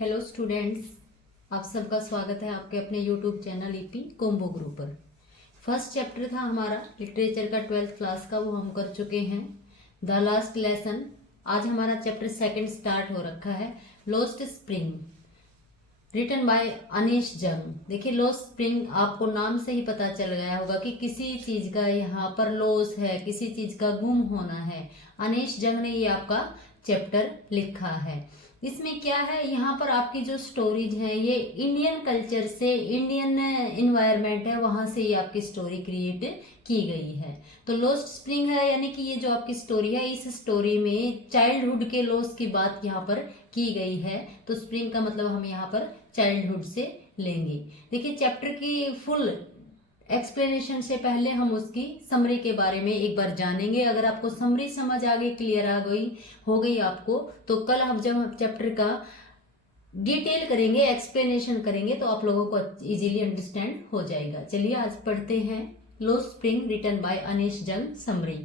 Hello students, आप सबका स्वागत है आपके अपने YouTube channel EP combo group पर। फर्स्ट चैप्टर था हमारा लिटरेचर का 12th क्लास का, वो हम कर चुके हैं। The last lesson. आज हमारा चैप्टर सेकंड स्टार्ट हो रखा है, lost spring, written by Anees Jung. देखिए, लॉस्ट स्प्रिंग आपको नाम से ही पता चल गया होगा कि किसी चीज का यहाँ पर लॉस है, किसी चीज का गुम होना है। अनीश जंग ने ये आपका चैप्टर लिखा है। इसमें क्या है, यहाँ पर आपकी जो स्टोरीज हैं ये इंडियन कल्चर से, इंडियन इन्वायरमेंट है वहां से ये आपकी स्टोरी क्रिएट की गई है। तो लॉस्ट स्प्रिंग है, यानी कि ये जो आपकी स्टोरी है, इस स्टोरी में चाइल्डहुड के लॉस की बात यहाँ पर की गई है। तो स्प्रिंग का मतलब हम यहाँ पर चाइल्डहुड से लेंगे। देखिए, चैप्टर की फुल एक्सप्लेनेशन से पहले हम उसकी समरी के बारे में एक बार जानेंगे। अगर आपको समरी समझ आ गई, क्लियर आ गई हो गई आपको, तो कल हम जब हम चैप्टर का डिटेल करेंगे, एक्सप्लेनेशन करेंगे, तो आप लोगों को इजीली अंडरस्टैंड हो जाएगा। चलिए आज पढ़ते हैं lost spring, written by Anees Jung. Summary.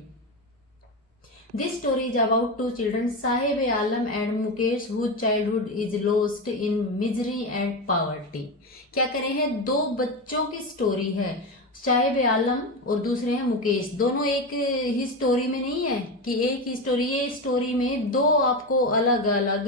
This story is about two children, Sahib-e-Alam and Mukesh, whose childhood is lost in misery and poverty. क्या करें हैं, दो बच्चों की स्टोरी है, साहिब आलम और दूसरे हैं मुकेश। दोनों एक ही स्टोरी में नहीं है कि एक ही स्टोरी, ये स्टोरी में दो आपको अलग अलग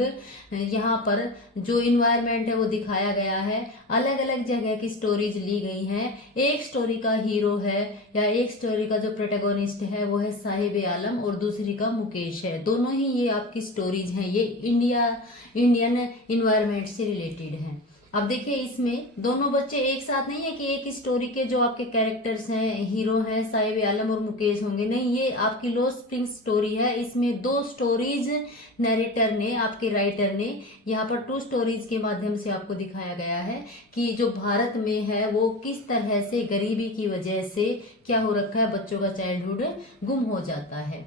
यहाँ पर जो इन्वायरमेंट है वो दिखाया गया है। अलग अलग जगह की स्टोरीज ली गई हैं। एक स्टोरी का हीरो है या एक स्टोरी का जो प्रोटैगनिस्ट है वो है साहिब आलम और दूसरी का मुकेश है। दोनों ही ये आपकी स्टोरीज हैं, ये इंडियन इन्वायरमेंट से रिलेटेड हैं। अब देखिए, इसमें दोनों बच्चे एक साथ नहीं है कि एक स्टोरी के जो आपके कैरेक्टर्स हैं, हीरो हैं, साहिब आलम और मुकेश होंगे, नहीं, ये आपकी लॉस्ट स्प्रिंग स्टोरी है। इसमें दो स्टोरीज नरेटर ने, आपके राइटर ने यहाँ पर टू स्टोरीज के माध्यम से आपको दिखाया गया है कि जो भारत में है वो किस तरह से गरीबी की वजह से क्या हो रखा है, बच्चों का चाइल्डहुड गुम हो जाता है।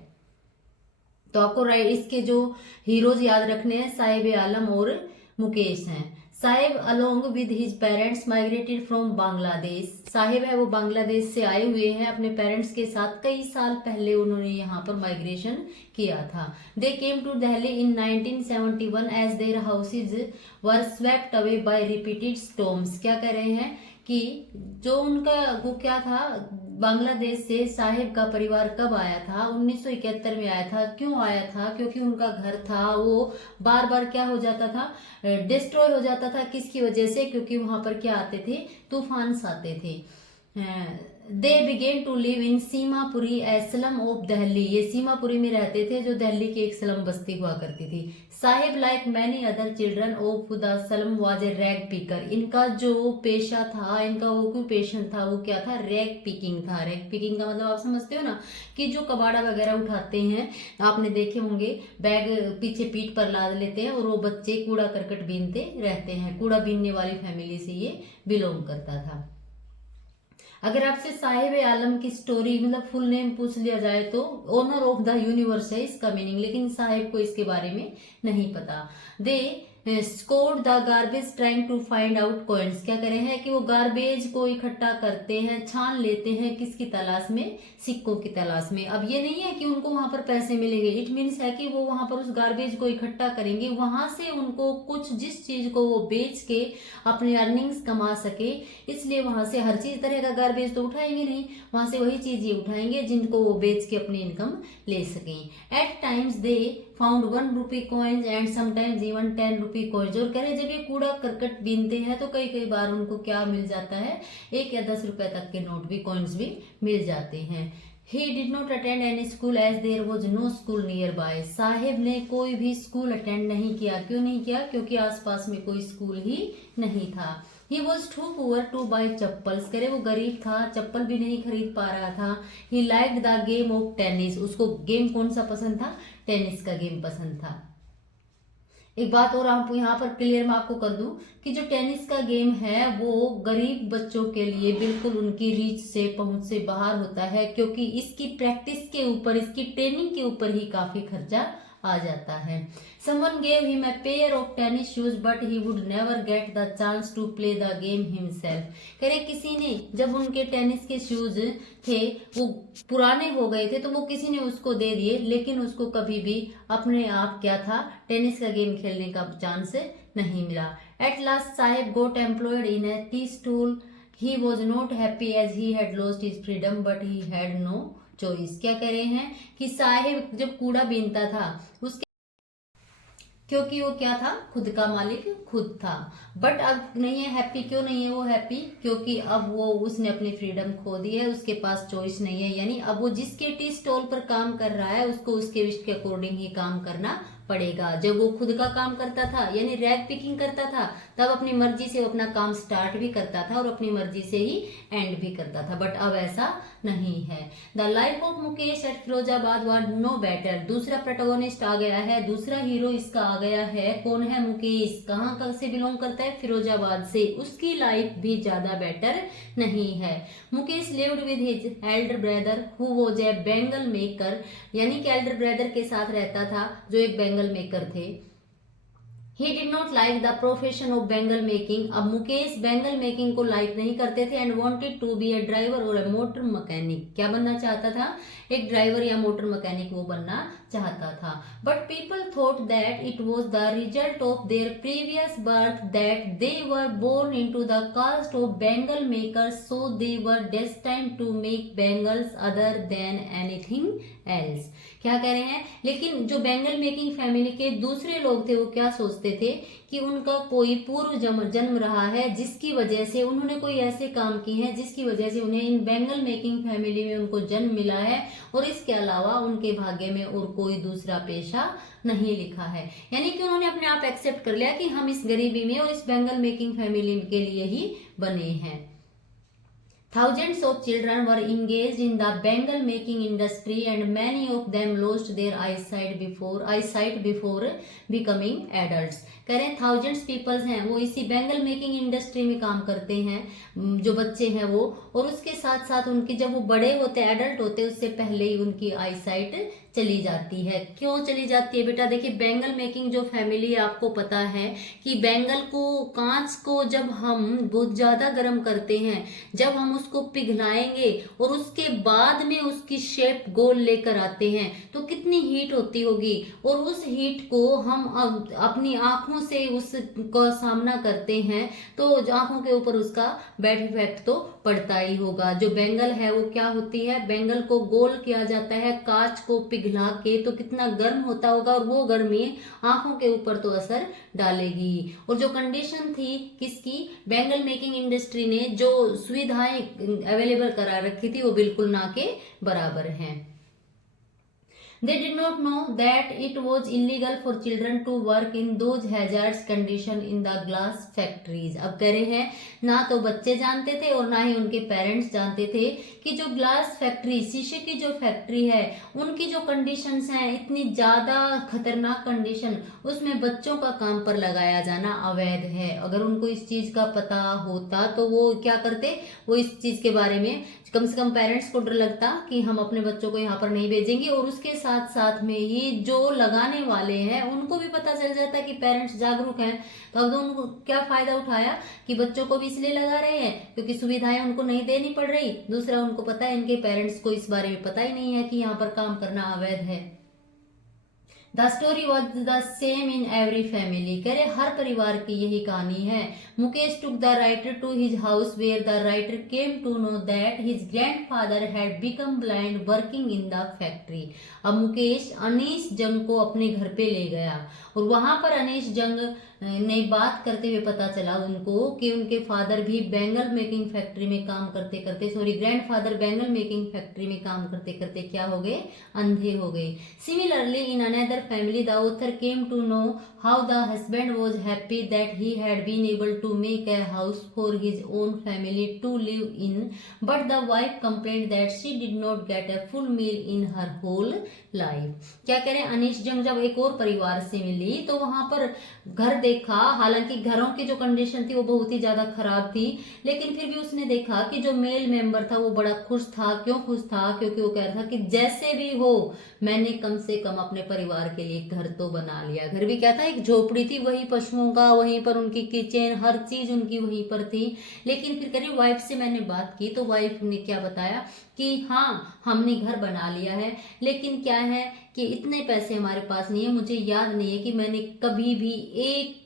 तो आपको इसके जो हीरोज याद रखने हैं, साहिब आलम और मुकेश हैं। Sahib along with his parents migrated from Bangladesh. Sahib है वो बांग्लादेश से आए हुए हैं अपने पेरेंट्स के साथ। कई साल पहले उन्होंने यहाँ पर माइग्रेशन किया था। They came to Delhi in 1971 as their houses were swept away by repeated storms. क्या कह रहे हैं कि जो उनका वो क्या था, बांग्लादेश से साहिब का परिवार कब आया था, 1971 में आया था। क्यों आया था? क्योंकि उनका घर था वो बार बार क्या हो जाता था, डिस्ट्रॉय हो जाता था। किसकी वजह से? क्योंकि वहां पर क्या आते थे, तूफान आते थे। They began to live in Seemapuri a slum of Delhi. ये सीमापुरी में रहते थे, जो दिल्ली की एक स्लम बस्ती हुआ करती थी। Sahib like many other children of the slum was a rag picker. इनका जो पेशा था, इनका ऑक्यूपेशन था, वो क्या था, रैग पिकिंग था। रैग पिकिंग का मतलब आप समझते हो ना, कि जो कबाड़ा वगैरह उठाते हैं, आपने देखे होंगे, बैग पीछे पीठ पर लाद लेते हैं और वो बच्चे कूड़ा करकट बीनते रहते हैं। कूड़ा बीनने वाली फैमिली से ये बिलोंग करता था। अगर आपसे साहिब आलम की स्टोरी मतलब फुल नेम पूछ लिया जाए तो ओनर ऑफ द यूनिवर्स है इसका मीनिंग, लेकिन साहिब को इसके बारे में नहीं पता। They scoured the garbage trying to find out coins. क्या करे हैं कि वो गार्बेज को इकट्ठा करते हैं, छान लेते हैं, किसकी तलाश में, सिक्कों की तलाश में। अब ये नहीं है कि उनको वहां पर पैसे मिलेंगे, इट मीन्स है कि वो वहां पर उस गार्बेज को इकट्ठा करेंगे, वहां से उनको कुछ जिस चीज को वो बेच के अपनी अर्निंग्स कमा सके, इसलिए वहां से हर चीज तरह का गार्बेज तो उठाएंगे नहीं, वहां से वही चीज ये उठाएंगे जिनको वो बेच के अपनी इनकम ले सकें। At times they found 1 rupee coins and sometimes even 10 rupee coins. और कह रहे जब ये कूड़ा करकट बीनते हैं तो कई बार उनको क्या मिल जाता है, 1 या 10 रुपए तक के नोट भी, कॉइन्स भी मिल जाते हैं। He did not attend any school as there was no school nearby. Sahib ने कोई भी स्कूल अटेंड नहीं किया। क्यों नहीं किया? क्योंकि आसपास में कोई स्कूल ही नहीं था। He was too poor to buy chappals. करे वो गरीब था, चप्पल भी नहीं खरीद पा रहा था। He liked the game of tennis। उसको गेम कौन सा पसंद था? टेनिस का गेम पसंद था। एक बात और आप यहाँ पर क्लियर मैं आपको कर दूं कि जो टेनिस का गेम है वो गरीब बच्चों के लिए बिल्कुल उनकी रीच से, पहुंच से बाहर होता है, क्योंकि इसकी प्रैक्टिस के ऊपर, इसकी ट्रेनिंग के ऊपर ही काफी खर्चा आ जाता है। Someone gave him a pair of tennis shoes but he would never get the chance to play the game himself। कह रहे किसी ने जब उनके टेनिस के शूज थे वो पुराने हो गए थे तो वो किसी ने उसको दे दिए, लेकिन उसको कभी भी अपने आप क्या था टेनिस का गेम खेलने का चांस नहीं मिला। At last Saheb got employed in a tea stall। He was not happy as he had lost his freedom but he had no choice। क्या कह रहे हैं कि साहेब जब कूड़ा बीनता था उसके क्योंकि वो क्या था खुद का मालिक खुद था, बट अब नहीं है हैप्पी। क्यों नहीं है वो हैप्पी? क्योंकि अब वो उसने अपनी फ्रीडम खो दी है, उसके पास चॉइस नहीं है। यानी अब वो जिसके टी स्टॉल पर काम कर रहा है उसको उसके विश के अकॉर्डिंग ही काम करना पड़ेगा। जब वो खुद का काम करता था यानी रैग पिकिंग करता था तब अपनी मर्जी से वो अपना काम स्टार्ट भी करता था और अपनी मर्जी से ही एंड भी करता था, बट अब ऐसा नहीं है। The life of Mukesh at Firozabad was no better. दूसरा प्रोटोगोनिस्ट आ गया है, दूसरा हीरो इसका आ गया है। कौन है? मुकेश। कहाँ से बिलोंग करता है? फिरोजाबाद से। उसकी लाइफ भी ज्यादा बेटर नहीं है। Mukesh lived with his Elder brother who was a bangle maker. यानी कि एल्डर ब्रदर के साथ रहता था जो एक बैंगल मेकर थे। He did not like the profession of bangle making. अब मुकेश बैंगल मेकिंग को लाइक नहीं करते थे and wanted to be a driver or a motor mechanic। क्या बनना चाहता था? एक ड्राइवर या मोटर मैकेनिक वो बनना चाहता था। But people thought that it was the result of their previous birth that they were born into the caste of bangle makers, so they were destined to make bangles other than anything else. क्या कह रहे हैं? लेकिन जो bangle making family के दूसरे लोग थे वो क्या सोचते थे कि उनका कोई पूर्व जन्म रहा है जिसकी वजह से उन्होंने कोई ऐसे काम किए हैं जिसकी वजह से उन्हें इन बैंगल मेकिंग फैमिली में उनको जन्म मिला है और इसके अलावा उनके भाग्य में और कोई दूसरा पेशा नहीं लिखा है। यानी कि उन्होंने अपने आप एक्सेप्ट कर लिया कि हम इस गरीबी में और इस बैंगल मेकिंग फैमिली के लिए ही बने हैं। Thousands of children were engaged in the bangle making industry and many of them lost their eyesight before becoming adults। कह रहे हैं थाउजेंड्स पीपल्स हैं वो इसी बैंगल मेकिंग इंडस्ट्री में काम करते हैं, जो बच्चे हैं वो, और उसके साथ साथ उनकी जब वो बड़े होते एडल्ट होते उससे पहले ही उनकी आईसाइट चली जाती है। क्यों चली जाती है बेटा? देखिए बैंगल मेकिंग जो फैमिली है आपको पता है कि बैंगल को कांच को जब हम बहुत ज्यादा गर्म करते हैं, जब हम उसको पिघलाएंगे और उसके बाद में उसकी शेप गोल लेकर आते हैं तो कितनी हीट होती होगी, और उस हीट को हम अपनी आंखों से उसका सामना करते हैं तो आंखों के ऊपर उसका बैड इफेक्ट तो पड़ता ही होगा। जो बैंगल है वो क्या होती है? बैंगल को गोल किया जाता है कांच को पिघला के, तो कितना गर्म होता होगा और वो गर्मी आंखों के ऊपर तो असर डालेगी। और जो कंडीशन थी किसकी? बैंगल मेकिंग इंडस्ट्री ने जो सुविधाएं अवेलेबल करा रखी थी वो बिल्कुल ना के बराबर हैं। They did not know that it was illegal for children to work in those hazardous conditions in the glass factories। अब कह रहे हैं ना तो बच्चे जानते थे और ना ही उनके पेरेंट्स जानते थे कि जो ग्लास फैक्ट्री शीशे की जो फैक्ट्री है उनकी जो कंडीशंस हैं इतनी ज़्यादा खतरनाक कंडीशन, उसमें बच्चों का काम पर लगाया जाना अवैध है। अगर उनको इस चीज़ का पता होता तो वो क्या करते? वो इस चीज़ के बारे में कम से कम पेरेंट्स को डर लगता कि हम अपने बच्चों को यहाँ पर नहीं भेजेंगे, और उसके साथ साथ में ही जो लगाने वाले हैं उनको भी पता चल जाता कि पेरेंट्स जागरूक हैं, तो अब तो उनको क्या फायदा उठाया कि बच्चों को भी इसलिए लगा रहे हैं क्योंकि सुविधाएं उनको नहीं देनी पड़ रही। दूसरा उनको पता है इनके पेरेंट्स को इस बारे में पता ही नहीं है कि यहाँ पर काम करना अवैध है। The story was the same in every family. कह रहे हर परिवार की यही कहानी है। Mukesh took the writer to his house where the writer came to know that his grandfather had become blind working in the factory. अब मुकेश अनीश जंग को अपने घर पे ले गया और वहां पर अनीश जंग ने बात करते हुए पता चला उनको कि उनके फादर भी बैंगल मेकिंग फैक्ट्री में काम करते करते ग्रैंडफादर बैंगल मेकिंग फैक्ट्री में काम करते करते क्या हो गए? अंधे हो गए। Similarly in another family the author came to know how the husband was happy that he had been able to make a house for his own family to live in, but the wife complained that she did not get a full meal in her whole life। क्या कह रहे हैं? अनीश जंग जब एक और परिवार से मिली तो वहां पर घर देखा, हालांकि घरों की जो कंडीशन थी वो बहुत ही ज्यादा खराब थी, लेकिन फिर भी उसने देखा कि जो मेल मेंबर था वो बड़ा खुश था। क्यों खुश था? क्योंकि वो कह रहा था कि जैसे भी हो मैंने कम से कम अपने परिवार के लिए घर तो बना लिया। घर भी क्या था, एक झोपड़ी थी, वही पशुओं का, वहीं पर उनकी किचन, हर चीज उनकी वहीं पर थी। लेकिन फिर कह रही वाइफ से मैंने बात की तो वाइफ ने क्या बताया कि हाँ हमने घर बना लिया है, लेकिन क्या है कि इतने पैसे हमारे पास नहीं है। मुझे याद नहीं है कि मैंने कभी भी एक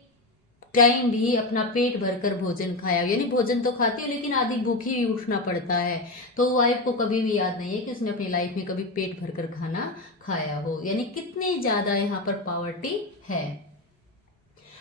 टाइम भी अपना पेट भरकर भोजन खाया हो। यानी भोजन तो खाती हूँ लेकिन आधी भूखी भी उठना पड़ता है। तो वाइफ को कभी भी याद नहीं है कि उसने अपनी लाइफ में कभी पेट भरकर खाना खाया हो। यानी कितनी ज्यादा यहाँ पर पॉवर्टी है।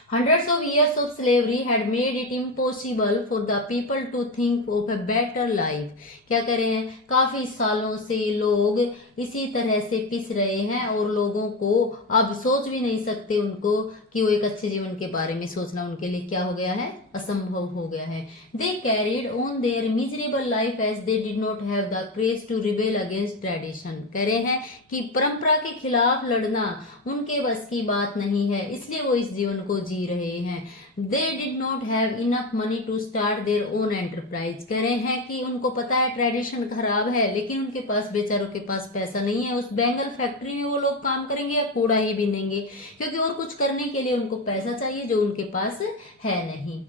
Hundreds of years of slavery had made it impossible for the people to think of a better life। क्या कर रहे हैं, काफी सालों से लोग इसी तरह से पिस रहे हैं और लोगों को अब सोच भी नहीं सकते उनको कि वो एक अच्छे जीवन के बारे में सोचना उनके लिए क्या हो गया है, असंभव हो गया है। They carried on their miserable life as they did not have the courage to rebel against tradition. कह रहे हैं कि परंपरा के खिलाफ लड़ना उनके बस की बात नहीं है, इसलिए वो इस जीवन को जी रहे हैं। They did not have enough money to start their own enterprise. कह रहे हैं कि उनको पता है ट्रेडिशन खराब है, लेकिन उनके पास, बेचारों के पास पैसा नहीं है। उस बैंगल फैक्ट्री में वो लोग काम करेंगे या कूड़ा ही बीनेंगे, क्योंकि और कुछ करने के लिए उनको पैसा चाहिए जो उनके पास है नहीं।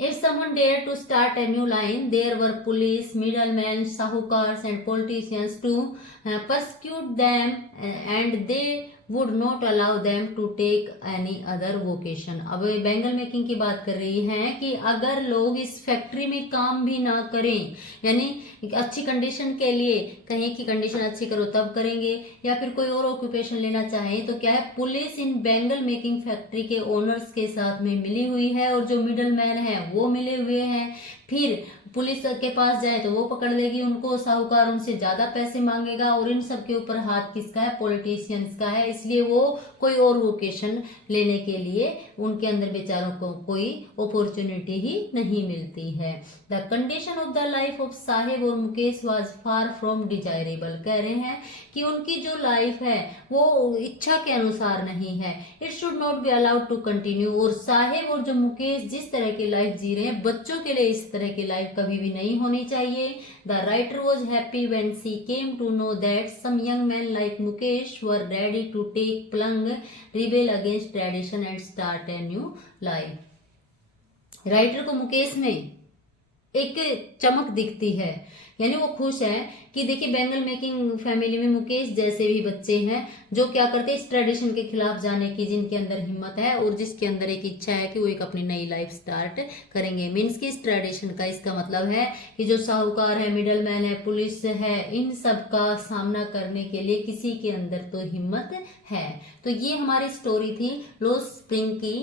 If someone dared to start a new line, there were police, middlemen, sahukars and politicians to persecute them, and they would not allow them to take any other vocation। अब बैंगल मेकिंग की बात कर रही हैं कि अगर लोग इस फैक्ट्री में काम भी ना करें, यानी अच्छी कंडीशन के लिए, कहीं की कंडीशन अच्छी करो तब करेंगे, या फिर कोई और ऑक्यूपेशन लेना चाहें तो क्या है, पुलिस इन बैंगल मेकिंग फैक्ट्री के ओनर्स के साथ में मिली हुई है और जो मिडल मैन है वो मिले हुए हैं। फिर पुलिस के पास जाए तो वो पकड़ लेगी उनको, साहूकार उनसे ज्यादा पैसे मांगेगा, और इन सब के ऊपर हाथ किसका है, पॉलिटिशियंस का है। इसलिए वो कोई और वोकेशन लेने के लिए उनके अंदर बेचारों को कोई अपॉर्चुनिटी ही नहीं मिलती है। The condition of the life of Sahib और Mukesh was far from desirable. कह रहे हैं कि उनकी जो लाइफ है वो इच्छा के अनुसार नहीं है। It should not be allowed to continue. और साहिब और जो मुकेश जिस तरह की लाइफ जी रहे हैं, बच्चों के लिए इस तरह की लाइफ कभी भी नहीं होनी चाहिए। The writer was happy when she came to know that some young man like Mukesh were ready to take plunge, rebel against tradition and start a new life. Writer को मुकेश में एक चमक दिखती है, यानी वो खुश है कि देखिए बैंगल मेकिंग फैमिली में मुकेश जैसे भी बच्चे हैं जो क्या करते हैं, इस ट्रेडिशन के खिलाफ जाने की, जिनके अंदर हिम्मत है और जिसके अंदर एक इच्छा है कि वो एक अपनी नई लाइफ स्टार्ट करेंगे। मीन्स कि इस ट्रेडिशन का इसका मतलब है कि जो साहूकार है, मिडल मैन है, पुलिस है, इन सब का सामना करने के लिए किसी के अंदर तो हिम्मत है। तो ये हमारी स्टोरी थी लोस्ट स्प्रिंग की,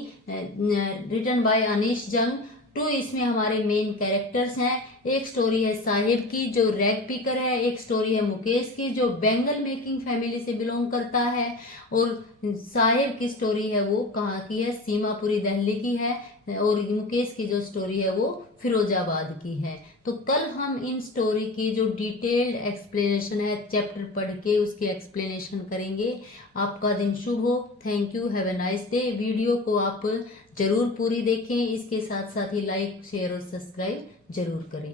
रिटन बाय अनीश जंग। टू इसमें हमारे मेन कैरेक्टर्स हैं। एक स्टोरी है साहिब की जो रैग पिकर है, एक स्टोरी है मुकेश की जो बैंगल मेकिंग फैमिली से बिलोंग करता है, और साहिब की स्टोरी है वो कहाँ की है, सीमापुरी दिल्ली की है, और मुकेश की जो स्टोरी है वो फिरोजाबाद की है। तो कल हम इन स्टोरी की जो डिटेल्ड एक्सप्लेनेशन है चैप्टर पढ़ के उसकी एक्सप्लेनेशन करेंगे। आपका दिन शुभ हो। Thank you, have a nice day. Video को आप जरूर पूरी देखें, इसके साथ साथ ही लाइक, शेयर और सब्सक्राइब जरूर करें।